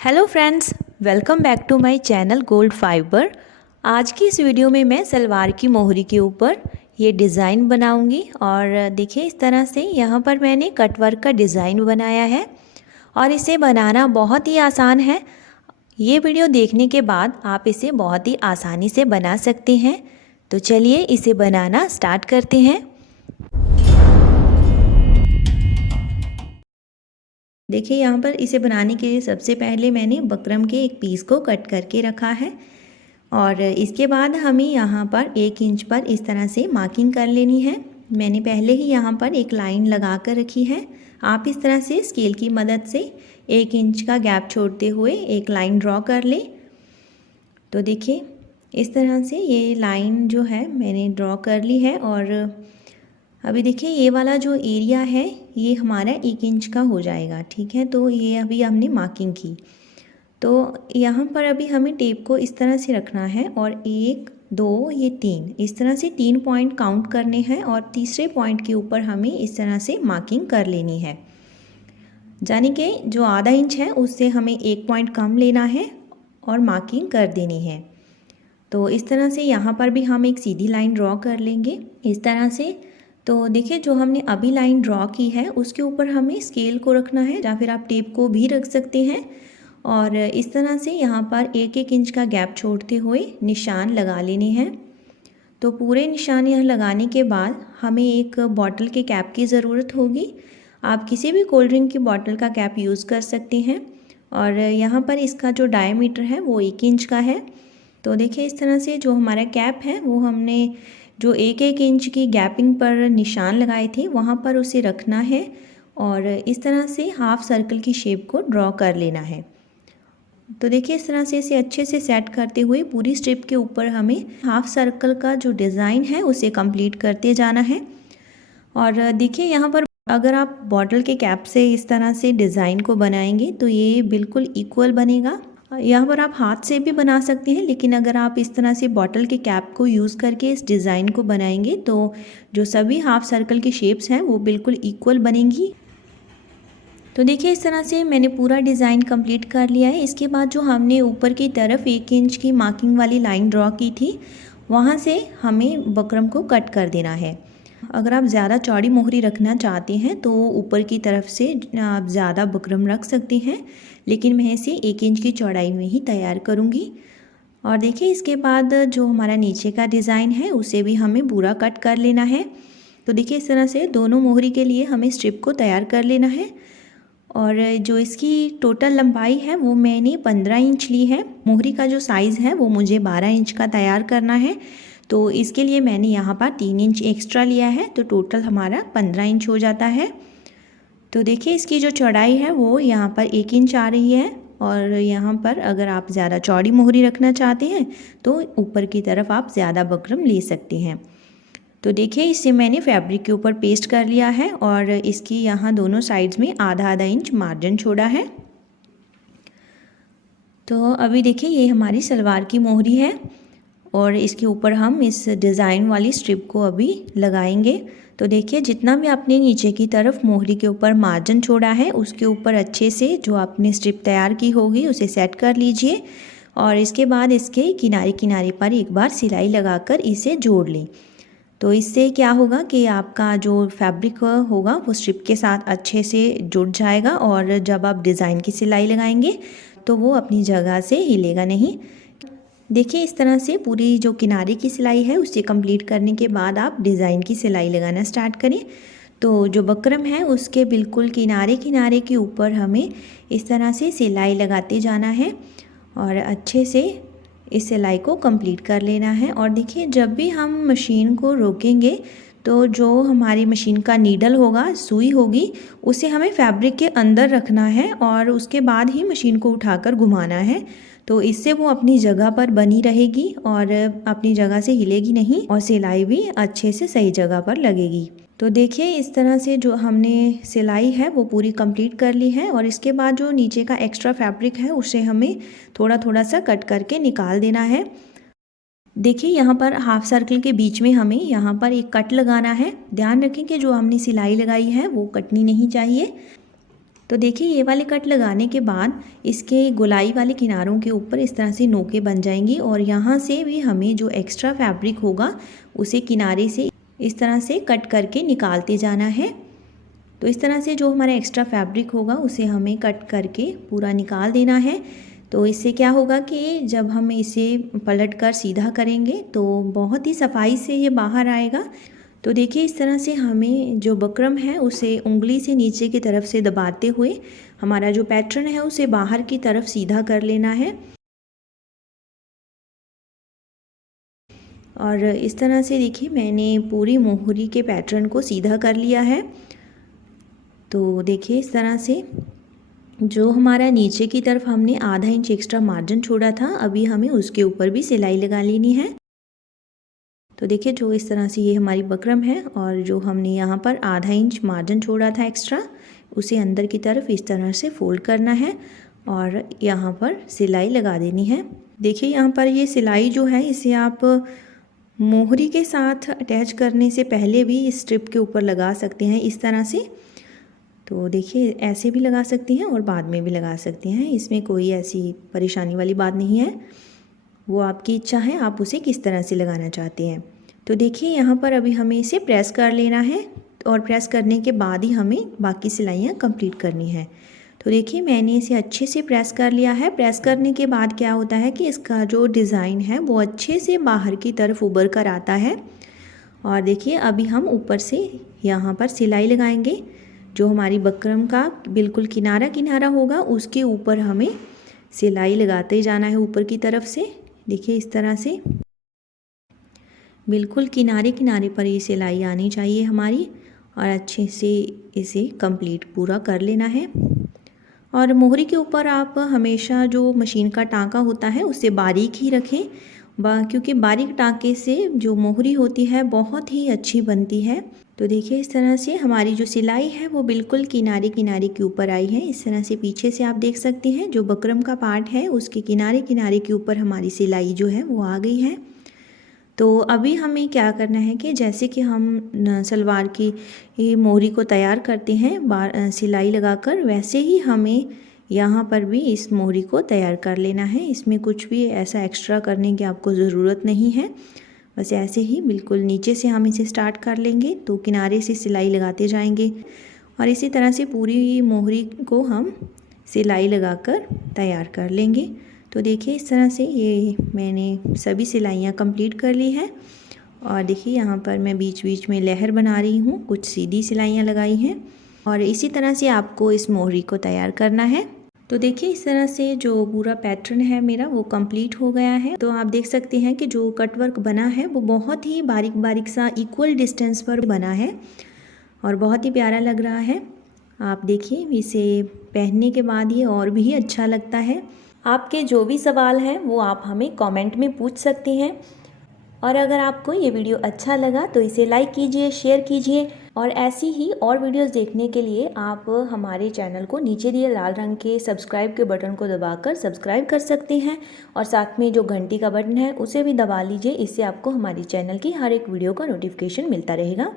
Hello friends, welcome back to my channel Gold Fibre. आज की इस वीडियो में मैं सलवार की मोहरी के ऊपर ये डिज़ाइन बनाऊंगी। और देखिए इस तरह से यहाँ पर मैंने कटवर्क का डिज़ाइन बनाया है और इसे बनाना बहुत ही आसान है। ये वीडियो देखने के बाद आप इसे बहुत ही आसानी से बना सकते हैं। तो चलिए इसे बनाना स्टार्ट करते हैं। देखिए यहाँ पर इसे बनाने के लिए सबसे पहले मैंने बकरम के एक पीस को कट करके रखा है और इसके बाद हमें यहाँ पर 1 इंच पर इस तरह से मार्किंग कर लेनी है। मैंने पहले ही यहाँ पर एक लाइन लगा कर रखी है। आप इस तरह से स्केल की मदद से 1 इंच का गैप छोड़ते हुए एक लाइन ड्रॉ कर लें। तो देखिए इस तरह से ये लाइन जो है मैंने ड्रॉ कर ली है और अभी देखिए ये वाला जो एरिया है ये हमारा 1 इंच का हो जाएगा। ठीक है, तो ये अभी हमने मार्किंग की। तो यहाँ पर अभी हमें टेप को इस तरह से रखना है और 1 2 ये 3 इस तरह से 3 पॉइंट काउंट करने हैं और तीसरे पॉइंट के ऊपर हमें इस तरह से मार्किंग कर लेनी है। यानी कि जो आधा इंच है उससे हमें 1 पॉइंट कम लेना है और मार्किंग कर देनी है। तो इस तरह से यहाँ पर भी हम एक सीधी लाइन ड्रॉ कर लेंगे इस तरह से। तो देखिए जो हमने अभी लाइन ड्रॉ की है उसके ऊपर हमें स्केल को रखना है या फिर आप टेप को भी रख सकते हैं और इस तरह से यहाँ पर 1-1 इंच का गैप छोड़ते हुए निशान लगा लेने हैं। तो पूरे निशान यहाँ लगाने के बाद हमें एक बॉटल के कैप की ज़रूरत होगी। आप किसी भी कोल्ड ड्रिंक की बॉटल का कैप यूज़ कर सकते हैं और यहाँ पर इसका जो डायमीटर है वो 1 इंच का है। तो देखिए इस तरह से जो हमारा कैप है वो हमने जो 1-1 इंच की गैपिंग पर निशान लगाए थे वहाँ पर उसे रखना है और इस तरह से हाफ सर्कल की शेप को ड्रॉ कर लेना है। तो देखिए इस तरह से इसे अच्छे से सेट करते हुए पूरी स्ट्रिप के ऊपर हमें हाफ सर्कल का जो डिज़ाइन है उसे कंप्लीट करते जाना है। और देखिए यहाँ पर अगर आप बॉटल के कैप से इस तरह से डिज़ाइन को बनाएंगे तो ये बिल्कुल इक्वल बनेगा। यहाँ पर आप हाथ से भी बना सकते हैं, लेकिन अगर आप इस तरह से बॉटल के कैप को यूज़ करके इस डिज़ाइन को बनाएंगे तो जो सभी हाफ सर्कल की शेप्स हैं वो बिल्कुल इक्वल बनेंगी। तो देखिए इस तरह से मैंने पूरा डिज़ाइन कंप्लीट कर लिया है। इसके बाद जो हमने ऊपर की तरफ 1 इंच की मार्किंग वाली लाइन ड्रॉ की थी वहाँ से हमें बकरम को कट कर देना है। अगर आप ज़्यादा चौड़ी मोहरी रखना चाहते हैं तो ऊपर की तरफ से आप ज़्यादा बकरम रख सकते हैं, लेकिन मैं इसे 1 इंच की चौड़ाई में ही तैयार करूँगी। और देखिए इसके बाद जो हमारा नीचे का डिज़ाइन है उसे भी हमें पूरा कट कर लेना है। तो देखिए इस तरह से दोनों मोहरी के लिए हमें स्ट्रिप को तैयार कर लेना है और जो इसकी टोटल लंबाई है वो मैंने 15 इंच ली है। मोहरी का जो साइज़ है वो मुझे 12 इंच का तैयार करना है, तो इसके लिए मैंने यहाँ पर 3 इंच एक्स्ट्रा लिया है, तो टोटल हमारा 15 इंच हो जाता है। तो देखिए इसकी जो चौड़ाई है वो यहाँ पर 1 इंच आ रही है और यहाँ पर अगर आप ज़्यादा चौड़ी मोहरी रखना चाहते हैं तो ऊपर की तरफ आप ज़्यादा बकरम ले सकते हैं। तो देखिए इसे मैंने फैब्रिक के ऊपर पेस्ट कर लिया है और इसकी यहाँ दोनों साइड्स में आधा इंच मार्जिन छोड़ा है। तो अभी देखिए ये हमारी सलवार की मोहरी है और इसके ऊपर हम इस डिज़ाइन वाली स्ट्रिप को अभी लगाएंगे। तो देखिए जितना भी आपने नीचे की तरफ मोहरी के ऊपर मार्जिन छोड़ा है उसके ऊपर अच्छे से जो आपने स्ट्रिप तैयार की होगी उसे सेट कर लीजिए और इसके बाद इसके किनारे किनारे पर एक बार सिलाई लगाकर इसे जोड़ लें। तो इससे क्या होगा कि आपका जो फैब्रिक होगा वो स्ट्रिप के साथ अच्छे से जुड़ जाएगा और जब आप डिज़ाइन की सिलाई लगाएंगे तो वो अपनी जगह से हिलेगा नहीं। देखिए इस तरह से पूरी जो किनारे की सिलाई है उसे कंप्लीट करने के बाद आप डिज़ाइन की सिलाई लगाना स्टार्ट करें। तो जो बकरम है उसके बिल्कुल किनारे किनारे के ऊपर हमें इस तरह से सिलाई लगाते जाना है और अच्छे से इस सिलाई को कंप्लीट कर लेना है। और देखिए जब भी हम मशीन को रोकेंगे तो जो हमारी मशीन का नीडल होगा, सुई होगी, उसे हमें फैब्रिक के अंदर रखना है और उसके बाद ही मशीन को उठाकर घुमाना है। तो इससे वो अपनी जगह पर बनी रहेगी और अपनी जगह से हिलेगी नहीं और सिलाई भी अच्छे से सही जगह पर लगेगी। तो देखिए इस तरह से जो हमने सिलाई है वो पूरी कंप्लीट कर ली है और इसके बाद जो नीचे का एक्स्ट्रा फैब्रिक है उसे हमें थोड़ा थोड़ा सा कट करके निकाल देना है। देखिए यहाँ पर हाफ सर्कल के बीच में हमें यहाँ पर एक कट लगाना है। ध्यान रखें कि जो हमने सिलाई लगाई है वो कटनी नहीं चाहिए। तो देखिए ये वाले कट लगाने के बाद इसके गोलाई वाले किनारों के ऊपर इस तरह से नोकें बन जाएंगी और यहाँ से भी हमें जो एक्स्ट्रा फैब्रिक होगा उसे किनारे से इस तरह से कट करके निकालते जाना है। तो इस तरह से जो हमारा एक्स्ट्रा फैब्रिक होगा उसे हमें कट करके पूरा निकाल देना है। तो इससे क्या होगा कि जब हम इसे पलट कर सीधा करेंगे तो बहुत ही सफाई से ये बाहर आएगा। तो देखिए इस तरह से हमें जो बकरम है उसे उंगली से नीचे की तरफ से दबाते हुए हमारा जो पैटर्न है उसे बाहर की तरफ सीधा कर लेना है। और इस तरह से देखिए मैंने पूरी मोहरी के पैटर्न को सीधा कर लिया है। तो देखिए इस तरह से जो हमारा नीचे की तरफ हमने आधा इंच एक्स्ट्रा मार्जिन छोड़ा था, अभी हमें उसके ऊपर भी सिलाई लगा लेनी है। तो देखिए जो इस तरह से ये हमारी बकरम है और जो हमने यहाँ पर आधा इंच मार्जिन छोड़ा था एक्स्ट्रा, उसे अंदर की तरफ इस तरह से फोल्ड करना है और यहाँ पर सिलाई लगा देनी है। देखिए यहाँ पर ये सिलाई जो है इसे आप मोहरी के साथ अटैच करने से पहले भी इस स्ट्रिप के ऊपर लगा सकते हैं इस तरह से। तो देखिए ऐसे भी लगा सकती हैं और बाद में भी लगा सकती हैं, इसमें कोई ऐसी परेशानी वाली बात नहीं है, वो आपकी इच्छा है आप उसे किस तरह से लगाना चाहते हैं। तो देखिए यहाँ पर अभी हमें इसे प्रेस कर लेना है और प्रेस करने के बाद ही हमें बाकी सिलाइयाँ कंप्लीट करनी है। तो देखिए मैंने इसे अच्छे से प्रेस कर लिया है। प्रेस करने के बाद क्या होता है कि इसका जो डिज़ाइन है वो अच्छे से बाहर की तरफ उभर कर आता है। और देखिए अभी हम ऊपर से यहाँ पर सिलाई लगाएंगे। जो हमारी बकरम का बिल्कुल किनारा किनारा होगा उसके ऊपर हमें सिलाई लगाते जाना है ऊपर की तरफ से। देखिए इस तरह से बिल्कुल किनारे किनारे पर ये सिलाई आनी चाहिए हमारी और अच्छे से इसे कंप्लीट पूरा कर लेना है। और मोहरी के ऊपर आप हमेशा जो मशीन का टाँका होता है उसे बारीक ही रखें, क्योंकि बारीक टाँके से जो मोहरी होती है बहुत ही अच्छी बनती है। तो देखिए इस तरह से हमारी जो सिलाई है वो बिल्कुल किनारे किनारे के ऊपर आई है। इस तरह से पीछे से आप देख सकते हैं जो बकरम का पार्ट है उसके किनारे किनारे के ऊपर हमारी सिलाई जो है वो आ गई है। तो अभी हमें क्या करना है कि जैसे कि हम सलवार की मोहरी को तैयार करते हैं सिलाई लगाकर, वैसे ही हमें यहाँ पर भी इस मोहरी को तैयार कर लेना है। इसमें कुछ भी ऐसा एक्स्ट्रा करने की आपको ज़रूरत नहीं है, बस ऐसे ही बिल्कुल नीचे से हम इसे स्टार्ट कर लेंगे। तो किनारे से सिलाई लगाते जाएंगे और इसी तरह से पूरी मोहरी को हम सिलाई लगाकर तैयार कर लेंगे। तो देखिए इस तरह से ये मैंने सभी सिलाइयाँ कंप्लीट कर ली है। और देखिए यहाँ पर मैं बीच बीच में लहर बना रही हूँ, कुछ सीधी सिलाइयाँ लगाई हैं और इसी तरह से आपको इस मोहरी को तैयार करना है। तो देखिए इस तरह से जो पूरा पैटर्न है मेरा वो कंप्लीट हो गया है। तो आप देख सकते हैं कि जो कटवर्क बना है वो बहुत ही बारीक बारीक सा इक्वल डिस्टेंस पर बना है और बहुत ही प्यारा लग रहा है। आप देखिए इसे पहनने के बाद ये और भी अच्छा लगता है। आपके जो भी सवाल हैं वो आप हमें कमेंट में पूछ सकते हैं और अगर आपको ये वीडियो अच्छा लगा तो इसे लाइक कीजिए, शेयर कीजिए और ऐसी ही और वीडियोस देखने के लिए आप हमारे चैनल को नीचे दिए लाल रंग के सब्सक्राइब के बटन को दबाकर सब्सक्राइब कर सकते हैं और साथ में जो घंटी का बटन है उसे भी दबा लीजिए। इससे आपको हमारी चैनल की हर एक वीडियो का नोटिफिकेशन मिलता रहेगा।